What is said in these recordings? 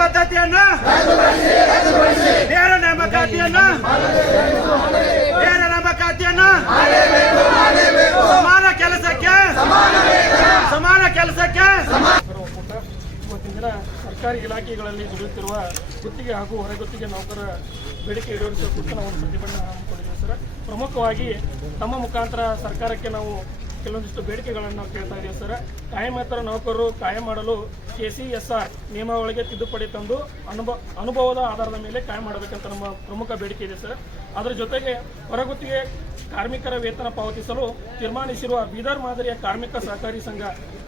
ಪದ್ಧತಿಯನ್ನು ನೇರ ನೇಮಕಾತಿಯನ್ನು ಸಮಾನ ಕೆಲಸಕ್ಕೆ ಇವತ್ತಿನ ದಿನ ಸರ್ಕಾರಿ ಇಲಾಖೆಗಳಲ್ಲಿ ದುಡಿಯುತ್ತಿರುವ ಗುತ್ತಿಗೆ ಹಾಗೂ ಹೊರಗುತ್ತಿಗೆ ನೌಕರರ ಬೇಡಿಕೆ ಈಡೇರಿಸುವ ಕುರಿತು ನಾವು ಒಂದು ಪ್ರತಿಭಟನೆ ಹಮ್ಮಿಕೊಂಡಿದ್ದೇವೆ ಸರ್. ಪ್ರಮುಖವಾಗಿ ತಮ್ಮ ಮುಖಾಂತರ ಸರ್ಕಾರಕ್ಕೆ ನಾವು ಕೆಲವೊಂದಿಷ್ಟು ಬೇಡಿಕೆಗಳನ್ನು ನಾವು ಕೇಳ್ತಾ ಇದ್ದೀವಿ ಸರ್. ಕಾಯಮೇತರ ನೌಕರರು ಕಾಯಂ ಮಾಡಲು KCSR ನಿಯಮಾವಳಿಗೆ ತಿದ್ದುಪಡಿ ತಂದು ಅನುಭವದ ಆಧಾರದ ಮೇಲೆ ಕಾಯಂ ಮಾಡಬೇಕಂತ ನಮ್ಮ ಪ್ರಮುಖ ಬೇಡಿಕೆ ಇದೆ ಸರ್. ಅದರ ಜೊತೆಗೆ ಹೊರಗುತ್ತಿಗೆ ಕಾರ್ಮಿಕರ ವೇತನ ಪಾವತಿಸಲು ತೀರ್ಮಾನಿಸಿರುವ ಬೀದರ್ ಮಾದರಿಯ ಕಾರ್ಮಿಕ ಸಹಕಾರಿ ಸಂಘ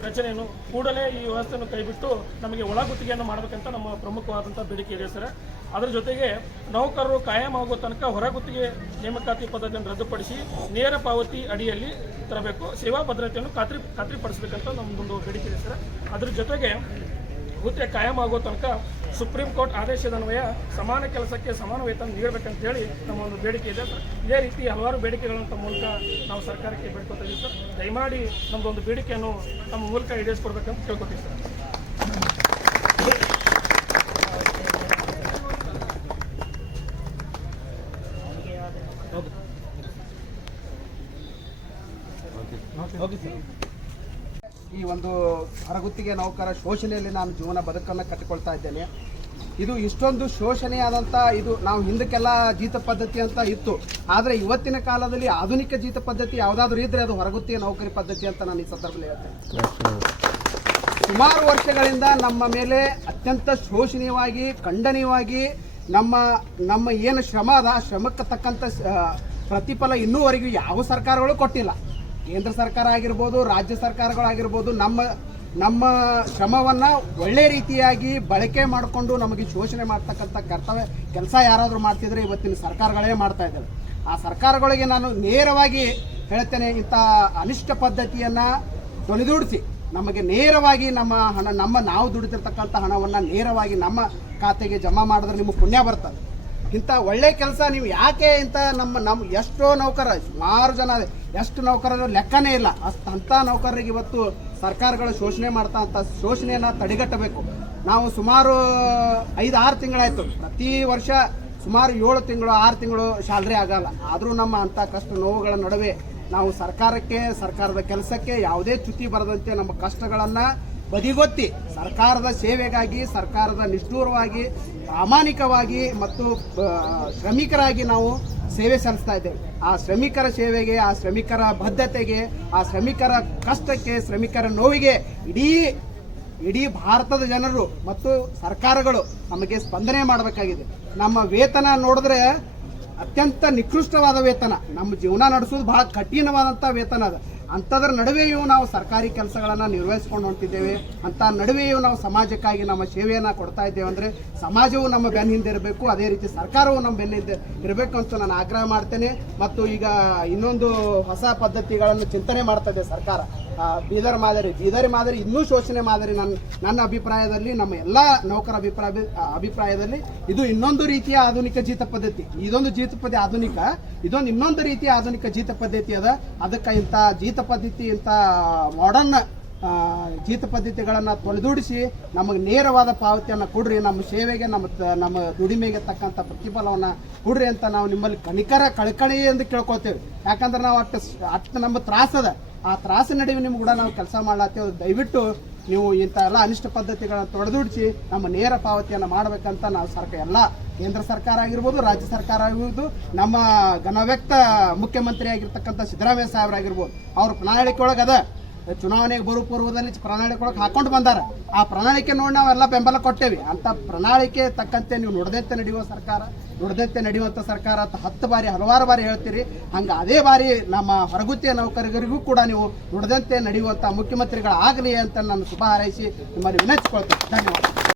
ರಚನೆಯನ್ನು ಕೂಡಲೇ ಈ ವ್ಯವಸ್ಥೆಯನ್ನು ಕೈಬಿಟ್ಟು ನಮಗೆ ಒಳಗುತ್ತಿಗೆಯನ್ನು ಮಾಡಬೇಕಂತ ನಮ್ಮ ಪ್ರಮುಖವಾದಂಥ ಬೇಡಿಕೆ ಇದೆ ಸರ್. ಅದರ ಜೊತೆಗೆ ನೌಕರರು ಕಾಯಂ ಆಗುವ ತನಕ ಹೊರಗುತ್ತಿಗೆ ನೇಮಕಾತಿ ಪದ್ಧತಿಯನ್ನು ರದ್ದುಪಡಿಸಿ ನೇರ ಪಾವತಿ ಅಡಿಯಲ್ಲಿ ತರಬೇಕು, ಸೇವಾ ಭದ್ರತೆಯನ್ನು ಖಾತ್ರಿಪಡಿಸಬೇಕಂತ ನಮ್ಮದೊಂದು ಬೇಡಿಕೆ ಇದೆ ಸರ್. ಅದರ ಜೊತೆಗೆ ಹುದ್ದೆ ಕಾಯಂ ಆಗುವ ತನಕ ಸುಪ್ರೀಂ ಕೋರ್ಟ್ ಆದೇಶದನ್ವಯ ಸಮಾನ ಕೆಲಸಕ್ಕೆ ಸಮಾನ ವೇತನ ನೀಡಬೇಕಂತ ಹೇಳಿ ನಮ್ಮ ಒಂದು ಬೇಡಿಕೆ ಇದೆ ಸರ್. ಇದೇ ರೀತಿ ಹಲವಾರು ಬೇಡಿಕೆಗಳಂತ ಮೂಲಕ ನಾವು ಸರ್ಕಾರಕ್ಕೆ ಬೇಡ್ಕೊತಾ ಇದ್ದೀವಿ ಸರ್. ದಯಮಾಡಿ ನಮ್ಮದೊಂದು ಬೇಡಿಕೆಯನ್ನು ನಮ್ಮ ಮೂಲಕ ಈಡೇರಿಸ್ಕೊಡ್ಬೇಕಂತ ಕೇಳ್ಕೊತೀವಿ ಸರ್. ಈ ಒಂದು ಹೊರಗುತ್ತಿಗೆ ನೌಕರ ಶೋಷಣೆಯಲ್ಲಿ ನಾನು ಜೀವನ ಬದುಕನ್ನು ಕಟ್ಟಿಕೊಳ್ತಾ ಇದ್ದೇನೆ. ಇದು ಇಷ್ಟೊಂದು ಶೋಷಣೆಯಾದಂಥ ಇದು ನಾವು ಹಿಂದಕ್ಕೆಲ್ಲ ಜೀತ ಪದ್ಧತಿ ಅಂತ ಇತ್ತು. ಆದರೆ ಇವತ್ತಿನ ಕಾಲದಲ್ಲಿ ಆಧುನಿಕ ಜೀತ ಪದ್ಧತಿ ಯಾವುದಾದ್ರೂ ಇದ್ದರೆ ಅದು ಹೊರಗುತ್ತಿಗೆ ನೌಕರಿ ಪದ್ಧತಿ ಅಂತ ನಾನು ಈ ಸಂದರ್ಭದಲ್ಲಿ ಹೇಳ್ತೇನೆ. ಸುಮಾರು ವರ್ಷಗಳಿಂದ ನಮ್ಮ ಮೇಲೆ ಅತ್ಯಂತ ಶೋಷಣೀಯವಾಗಿ ಖಂಡನೀಯವಾಗಿ ನಮ್ಮ ಏನು ಶ್ರಮ ಅದ ಶ್ರಮಕ್ಕೆ ತಕ್ಕಂಥ ಪ್ರತಿಫಲ ಇನ್ನೂವರೆಗೂ ಯಾವ ಸರ್ಕಾರಗಳು ಕೊಟ್ಟಿಲ್ಲ. ಕೇಂದ್ರ ಸರ್ಕಾರ ಆಗಿರ್ಬೋದು, ರಾಜ್ಯ ಸರ್ಕಾರಗಳಾಗಿರ್ಬೋದು, ನಮ್ಮ ಶ್ರಮವನ್ನು ಒಳ್ಳೆ ರೀತಿಯಾಗಿ ಬಳಕೆ ಮಾಡಿಕೊಂಡು ನಮಗೆ ಶೋಷಣೆ ಮಾಡ್ತಕ್ಕಂಥ ಕರ್ತವ್ಯ ಕೆಲಸ ಯಾರಾದರೂ ಮಾಡ್ತಿದ್ರೆ ಇವತ್ತಿನ ಸರ್ಕಾರಗಳೇ ಮಾಡ್ತಾ ಇದ್ದಾರೆ. ಆ ಸರ್ಕಾರಗಳಿಗೆ ನಾನು ನೇರವಾಗಿ ಹೇಳ್ತೇನೆ, ಇಂಥ ಅನಿಷ್ಟ ಪದ್ಧತಿಯನ್ನು ತೊಳೆದೂಡಿಸಿ ನಮಗೆ ನೇರವಾಗಿ ನಮ್ಮ ಹಣ ನಾವು ದುಡಿತಿರ್ತಕ್ಕಂಥ ಹಣವನ್ನು ನೇರವಾಗಿ ನಮ್ಮ ಖಾತೆಗೆ ಜಮಾ ಮಾಡಿದ್ರೆ ನಿಮಗೆ ಪುಣ್ಯ ಬರ್ತದೆ. ಇಂಥ ಒಳ್ಳೆ ಕೆಲಸ ನೀವು ಯಾಕೆ ಇಂಥ ನಮ್ಮ ಎಷ್ಟೋ ನೌಕರ ಸುಮಾರು ಜನ ಎಷ್ಟು ನೌಕರರು ಲೆಕ್ಕನೇ ಇಲ್ಲ. ಅಂಥ ನೌಕರರಿಗೆ ಇವತ್ತು ಸರ್ಕಾರಗಳು ಶೋಷಣೆ ಮಾಡ್ತಾ ಅಂತ ಶೋಷಣೆಯನ್ನು ತಡೆಗಟ್ಟಬೇಕು. ನಾವು ಸುಮಾರು 5-6 ತಿಂಗಳಾಯಿತು, ಪ್ರತಿ ವರ್ಷ ಸುಮಾರು 7 ತಿಂಗಳು 6 ತಿಂಗಳು ಸ್ಯಾಲ್ರಿ ಆಗಲ್ಲ. ಆದರೂ ನಮ್ಮ ಅಂಥ ಕಷ್ಟ ನೋವುಗಳ ನಡುವೆ ನಾವು ಸರ್ಕಾರದ ಕೆಲಸಕ್ಕೆ ಯಾವುದೇ ಚ್ಯುತಿ ಬರದಂತೆ ನಮ್ಮ ಕಷ್ಟಗಳನ್ನು ಬದಿಗೊತ್ತಿ ಸರ್ಕಾರದ ಸೇವೆಗಾಗಿ ಸರ್ಕಾರದ ನಿಷ್ಠೂರವಾಗಿ ಪ್ರಾಮಾಣಿಕವಾಗಿ ಮತ್ತು ಶ್ರಮಿಕರಾಗಿ ನಾವು ಸೇವೆ ಸಲ್ಲಿಸ್ತಾ ಇದ್ದೇವೆ. ಆ ಶ್ರಮಿಕರ ಸೇವೆಗೆ, ಆ ಶ್ರಮಿಕರ ಬದ್ಧತೆಗೆ, ಆ ಶ್ರಮಿಕರ ಕಷ್ಟಕ್ಕೆ, ಶ್ರಮಿಕರ ನೋವಿಗೆ ಇಡೀ ಭಾರತದ ಜನರು ಮತ್ತು ಸರ್ಕಾರಗಳು ನಮಗೆ ಸ್ಪಂದನೆ ಮಾಡಬೇಕಾಗಿದೆ. ನಮ್ಮ ವೇತನ ನೋಡಿದ್ರೆ ಅತ್ಯಂತ ನಿಕೃಷ್ಟವಾದ ವೇತನ, ನಮ್ಮ ಜೀವನ ನಡೆಸೋದು ಬಹಳ ಕಠಿಣವಾದಂಥ ವೇತನ ಅದ. ಅಂಥದ್ರ ನಡುವೆಯೂ ನಾವು ಸರ್ಕಾರಿ ಕೆಲಸಗಳನ್ನು ನಿರ್ವಹಿಸ್ಕೊಂಡು ಹೊಂಟಿದ್ದೇವೆ. ಅಂಥ ನಡುವೆಯೂ ನಾವು ಸಮಾಜಕ್ಕಾಗಿ ನಮ್ಮ ಸೇವೆಯನ್ನು ಕೊಡ್ತಾ ಇದ್ದೇವೆ. ಅಂದರೆ ಸಮಾಜವು ನಮ್ಮ ಬೆನ್ನ ಹಿಂದೆ ಇರಬೇಕು, ಅದೇ ರೀತಿ ಸರ್ಕಾರವು ನಮ್ಮ ಬೆನ್ನ ಹಿಂದೆ ಇರಬೇಕು ಅಂತ ನಾನು ಆಗ್ರಹ ಮಾಡ್ತೇನೆ. ಮತ್ತು ಈಗ ಇನ್ನೊಂದು ಹೊಸ ಪದ್ಧತಿಗಳನ್ನು ಚಿಂತನೆ ಮಾಡ್ತಾ ಇದೆ ಸರ್ಕಾರ. ಬೀದರ್ ಮಾದರಿ ಇನ್ನೂ ಶೋಷಣೆ ಮಾದರಿ ನನ್ನ ಅಭಿಪ್ರಾಯದಲ್ಲಿ, ನಮ್ಮ ಎಲ್ಲ ನೌಕರ ಅಭಿಪ್ರಾಯದಲ್ಲಿ ಇದು ಇನ್ನೊಂದು ರೀತಿಯ ಆಧುನಿಕ ಜೀತ ಪದ್ಧತಿ. ಇದೊಂದು ಜೀತ ಪದ್ಧತಿ ಆಧುನಿಕ, ಇದೊಂದು ಇನ್ನೊಂದು ರೀತಿಯ ಆಧುನಿಕ ಜೀತ ಪದ್ಧತಿ ಅದ. ಅದಕ್ಕೆ ಇಂಥ ಜೀತ ಪದ್ಧತಿ, ಇಂಥ ಮಾಡರ್ನ್ ಜೀತ ಪದ್ಧತಿಗಳನ್ನು ತೊಳೆದೂಡಿಸಿ ನಮಗೆ ನೇರವಾದ ಪಾವತಿಯನ್ನು ಕೊಡ್ರಿ, ನಮ್ಮ ಸೇವೆಗೆ ನಮ್ಮ ದುಡಿಮೆಗೆ ತಕ್ಕಂಥ ಪ್ರತಿಫಲವನ್ನು ಕೊಡ್ರಿ ಅಂತ ನಾವು ನಿಮ್ಮಲ್ಲಿ ಕಳಕಳಿ ಎಂದು ಕೇಳ್ಕೊತೇವೆ. ಯಾಕಂದ್ರೆ ನಾವು ಅಷ್ಟು ನಮ್ಮ ತ್ರಾಸದ, ಆ ತ್ರಾಸಿನ ನಡುವೆ ನಿಮ್ಗೆ ಕೂಡ ನಾವು ಕೆಲಸ ಮಾಡ್ಲಾತ್ತೇವೆ. ದಯವಿಟ್ಟು ನೀವು ಇಂಥ ಎಲ್ಲ ಅನಿಷ್ಟ ಪದ್ಧತಿಗಳನ್ನು ತೊಡೆದೂಡಿಸಿ ನಮ್ಮ ನೇರ ಪಾವತಿಯನ್ನು ಮಾಡಬೇಕಂತ ನಾವು ಎಲ್ಲ ಕೇಂದ್ರ ಸರ್ಕಾರ ಆಗಿರ್ಬೋದು, ರಾಜ್ಯ ಸರ್ಕಾರ ಆಗಿರ್ಬೋದು, ನಮ್ಮ ಘನವ್ಯಕ್ತ ಮುಖ್ಯಮಂತ್ರಿ ಆಗಿರ್ತಕ್ಕಂಥ ಸಿದ್ದರಾಮಯ್ಯ ಸಾಹೇಬರಾಗಿರ್ಬೋದು, ಅವ್ರ ಪ್ರಣಾಳಿಕೆ ಒಳಗೆ ಅದ. ಚುನಾವಣೆಗೆ ಬರೋ ಪೂರ್ವದಲ್ಲಿ ಪ್ರಣಾಳಿಕೆ ಒಳಗೆ ಹಾಕೊಂಡು ಬಂದಾರ. ಆ ಪ್ರಣಾಳಿಕೆ ನೋಡಿ ನಾವೆಲ್ಲ ಬೆಂಬಲ ಕೊಟ್ಟೇವಿ. ಅಂಥ ಪ್ರಣಾಳಿಕೆ ತಕ್ಕಂತೆ ನೀವು ನುಡಿದಂತೆ ನಡೆಯುವಂಥ ಸರ್ಕಾರ ಅಂತ ಹಲವಾರು ಬಾರಿ ಹೇಳ್ತೀರಿ. ಹಂಗೆ ಅದೇ ಬಾರಿ ನಮ್ಮ ಹೊರಗುತ್ತಿಗೆ ನೌಕರರಿಗೂ ಕೂಡ ನೀವು ನುಡಿದಂತೆ ನಡೆಯುವಂಥ ಮುಖ್ಯಮಂತ್ರಿಗಳಾಗಲಿ ಅಂತ ನಾನು ಶುಭ ಹಾರೈಸಿ ನಿಮ್ಮಲ್ಲಿ ವಿನಂತಿಸ್ಕೊಳ್ತೇನೆ. ಧನ್ಯವಾದ.